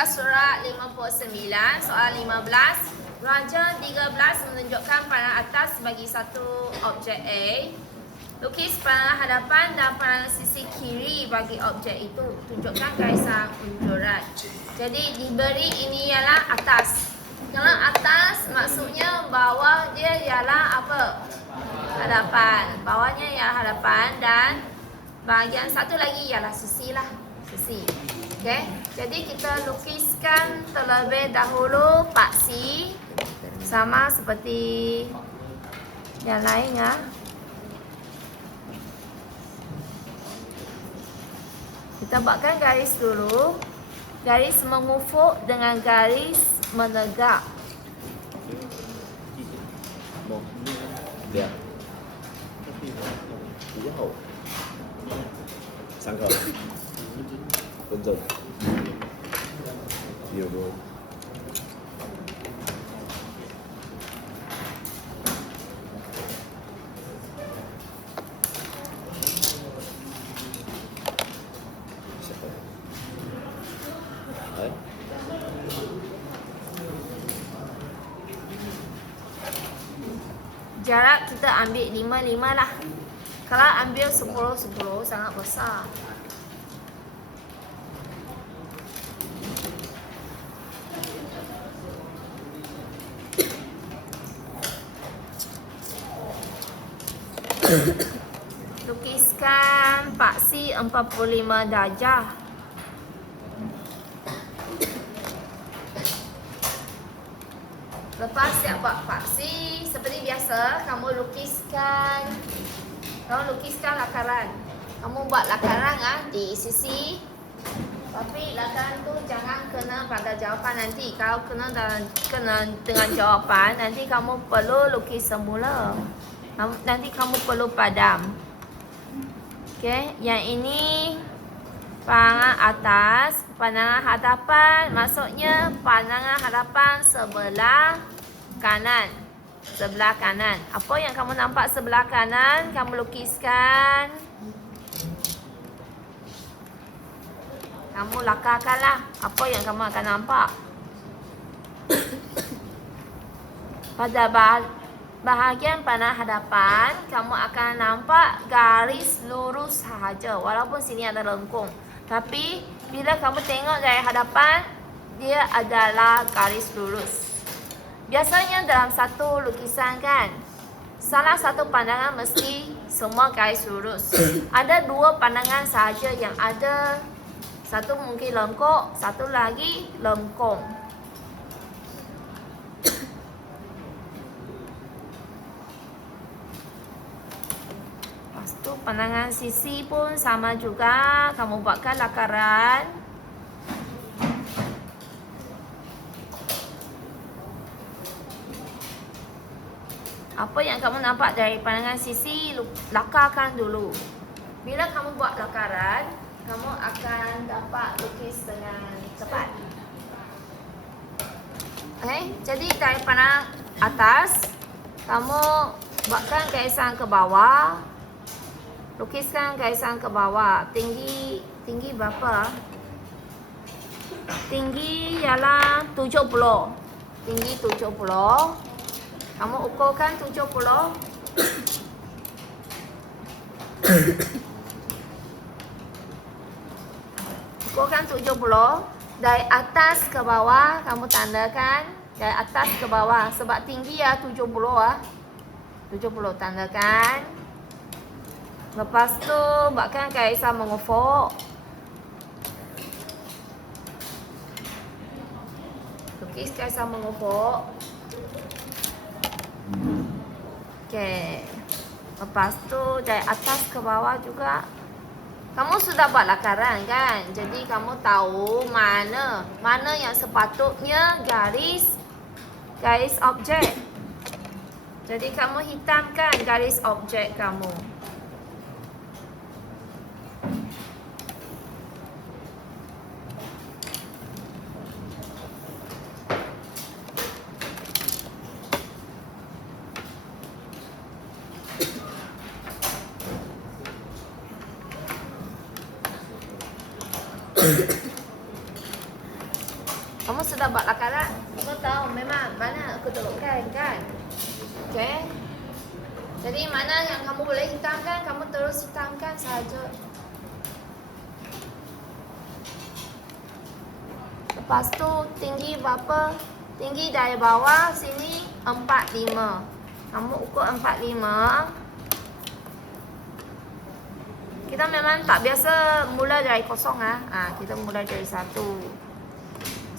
muka surat 59, soal 15. Raja 13 menunjukkan pandangan atas bagi satu objek A. Lukis pandangan hadapan dan pandangan sisi kiri bagi objek itu. Tunjukkan garisan unjuran. Jadi diberi ini ialah atas. Kalau atas maksudnya bawah dia ialah apa? Hadapan. Bawahnya ialah hadapan dan bahagian satu lagi ialah sisi lah. Sisi. Okey. Jadi kita lukiskan terlebih dahulu paksi sama seperti yang lain ya. Kita buatkan garis dulu. Garis mengufuk dengan garis menegak. Jarak kita ambil 5-5 lah. Kalau ambil 10-10 sangat besar. Lukiskan paksi 45 darjah. Lepas siap buat paksi, seperti biasa kamu lukiskan lakaran. Kamu buat lakaran di sisi. Tapi lakaran tu jangan kena pada jawapan nanti. Kalau kena dengan jawapan, nanti kamu perlu lukis semula. Nanti kamu perlu padam. Okey, yang ini pandangan atas, pandangan hadapan, maksudnya pandangan hadapan sebelah kanan. Sebelah kanan. Apa yang kamu nampak sebelah kanan, kamu lukiskan. Kamu lakarkanlah apa yang kamu akan nampak. Pada bahagian pandangan hadapan, kamu akan nampak garis lurus sahaja. Walaupun sini ada lengkung. Tapi bila kamu tengok dari hadapan, dia adalah garis lurus. Biasanya dalam satu lukisan kan, salah satu pandangan mesti semua garis lurus. Ada dua pandangan sahaja yang ada. Satu mungkin lengkung, satu lagi lengkung. Lepas tu pandangan sisi pun sama juga. Kamu buatkan lakaran. Apa yang kamu nampak dari pandangan sisi, lakarkan dulu. Bila kamu buat lakaran, kamu akan dapat lukis dengan cepat. Okay, jadi dari pandangan atas, kamu buatkan garisan ke bawah. Lukiskan garisan ke bawah. Tinggi berapa? Tinggi ialah 70. Tinggi 70. Kamu ukurkan 70. Ukurkan 70. Dari atas ke bawah kamu tandakan. Dari atas ke bawah. Sebab tinggi ya 70 ah. 70 tandakan. Lepas tu buatkan garisan mengufuk. Lukis garisan mengufuk. Okey. Lepas tu dari atas ke bawah juga. Kamu sudah buat lakaran kan? Jadi kamu tahu mana yang sepatutnya garis objek. Jadi kamu hitamkan garis objek kamu. Kamu sudah buat lakaran? Kamu tahu memang mana aku turunkan kan? Okay. Jadi mana yang kamu boleh hitamkan, kamu terus hitamkan sahaja. Lepas tu tinggi berapa? Tinggi dari bawah sini 45. Kamu ukur 45. Kita memang tak biasa mula dari kosong kita mula dari 1.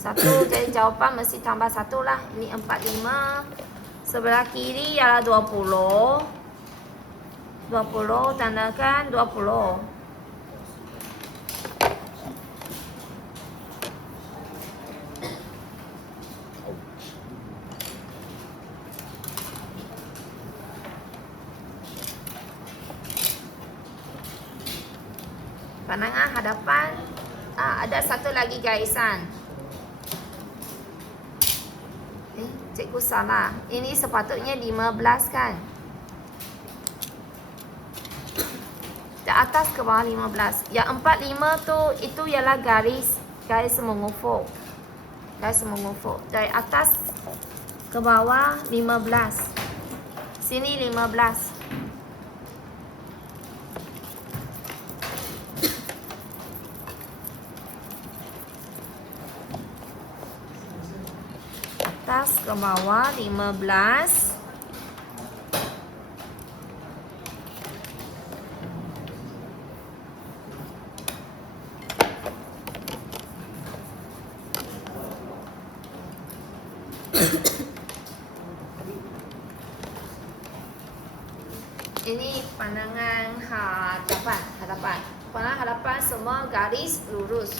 1 jadi jawapan mesti tambah 1 lah. Ini 45. Sebelah kiri ialah 20. 20 tandakan 20. Pandangan hadapan. Ada satu lagi garisan. Cikgu salah. Ini sepatutnya 15 kan? Dari atas ke bawah 15. Yang 45 tu itu ialah garis mengufuk. Garis mengufuk. Dari atas ke bawah 15. Sini 15. Atas ke bawah 15. Ini pandangan hadapan. Pandangan hadapan semua garis lurus.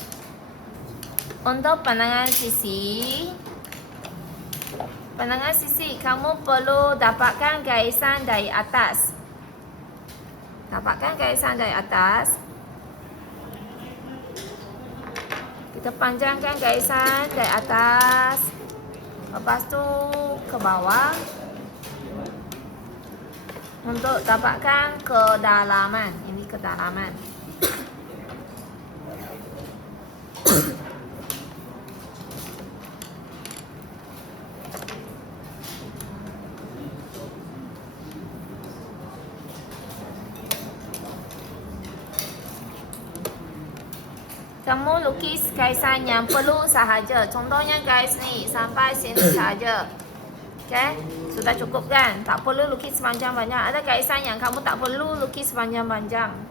Untuk pandangan sisi, kamu perlu dapatkan garisan dari atas. Kita panjangkan garisan dari atas. Lepas tu ke bawah. Untuk dapatkan kedalaman. Ini kedalaman. Kamu lukis garisan yang perlu sahaja. Contohnya garis ni sampai sini sahaja. Okay? Sudah cukup kan? Tak perlu lukis panjang-panjang. Ada garisan yang kamu tak perlu lukis panjang-panjang.